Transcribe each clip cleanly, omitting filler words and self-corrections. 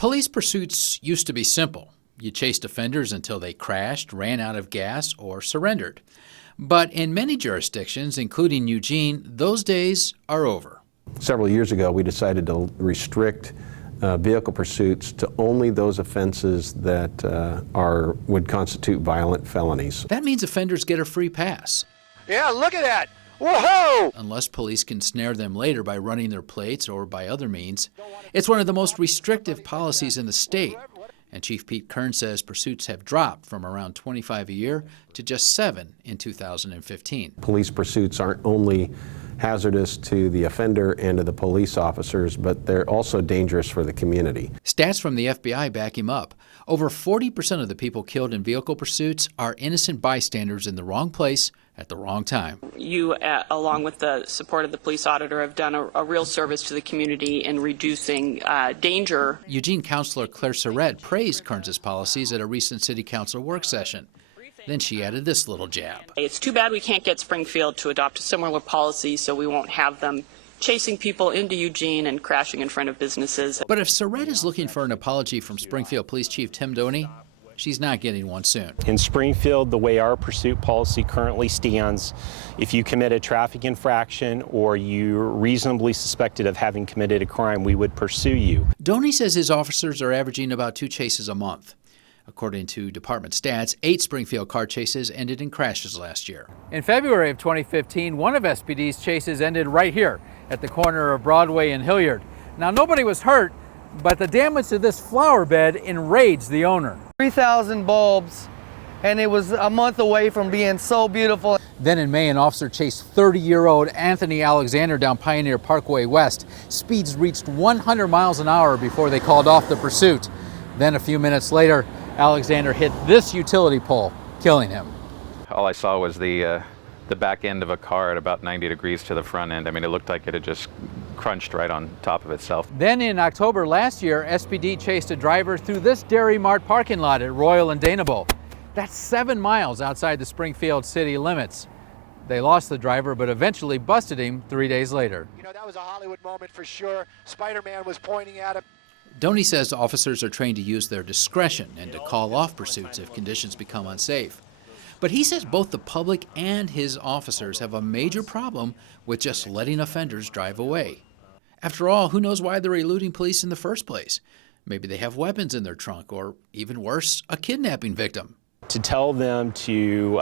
Police pursuits used to be simple. You chased offenders until they crashed, ran out of gas, or surrendered. But in many jurisdictions, including Eugene, those days are over. Several years ago, we decided to restrict vehicle pursuits to only those offenses that would constitute violent felonies. That means offenders get a free pass. Yeah, look at that. Whoa! Unless police can snare them later by running their plates or by other means. It's one of the most restrictive policies in the state. And Chief Pete Kern says pursuits have dropped from around 25 a year to just 7 in 2015. Police pursuits aren't only hazardous to the offender and to the police officers, but they're also dangerous for the community. Stats from the FBI back him up. Over 40% of the people killed in vehicle pursuits are innocent bystanders in the wrong place at the wrong time. You, along with the support of the police auditor, have done a real service to the community in reducing danger. Eugene Councilor Claire Surratt praised Kern's policies at a recent City Council work session. Then she added this little jab. It's too bad we can't get Springfield to adopt a similar policy so we won't have them chasing people into Eugene and crashing in front of businesses. But if Surratt is looking for an apology from Springfield Police Chief Tim Doney, she's not getting one soon. In Springfield, the way our pursuit policy currently stands, if you commit a traffic infraction or you're reasonably suspected of having committed a crime, we would pursue you. Doney says his officers are averaging about 2 chases a month. According to department stats, 8 Springfield car chases ended in crashes last year. In February of 2015, one of SPD's chases ended right here at the corner of Broadway and Hilliard. Now, nobody was hurt, but the damage to this flower bed enraged the owner. 3,000 bulbs, and it was a month away from being so beautiful. Then in May, an officer chased 30-year-old Anthony Alexander down Pioneer Parkway West. Speeds reached 100 miles an hour before they called off the pursuit. Then a few minutes later, Alexander hit this utility pole, killing him. All I saw was the back end of a car at about 90 degrees to the front end. I mean, it looked like it had just crunched right on top of itself. Then in October last year, SPD chased a driver through this Dairy Mart parking lot at Royal and Danable. That's 7 miles outside the Springfield city limits. They lost the driver, but eventually busted him 3 days later. You know, that was a Hollywood moment for sure. Spider-Man was pointing at him. Doney says officers are trained to use their discretion and to call off pursuits if conditions become unsafe. But he says both the public and his officers have a major problem with just letting offenders drive away. After all, who knows why they're eluding police in the first place? Maybe they have weapons in their trunk, or even worse, a kidnapping victim. To tell them to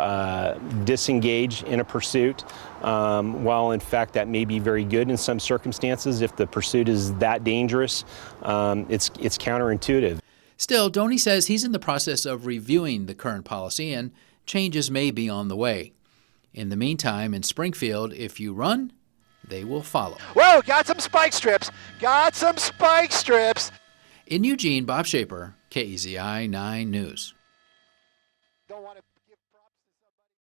disengage in a pursuit, while in fact that may be very good in some circumstances, if the pursuit is that dangerous, it's counterintuitive. Still, Doney says he's in the process of reviewing the current policy and changes may be on the way. In the meantime, in Springfield, if you run, they will follow. Whoa, got some spike strips. Got some spike strips. In Eugene, Bob Schaper, KEZI 9 News.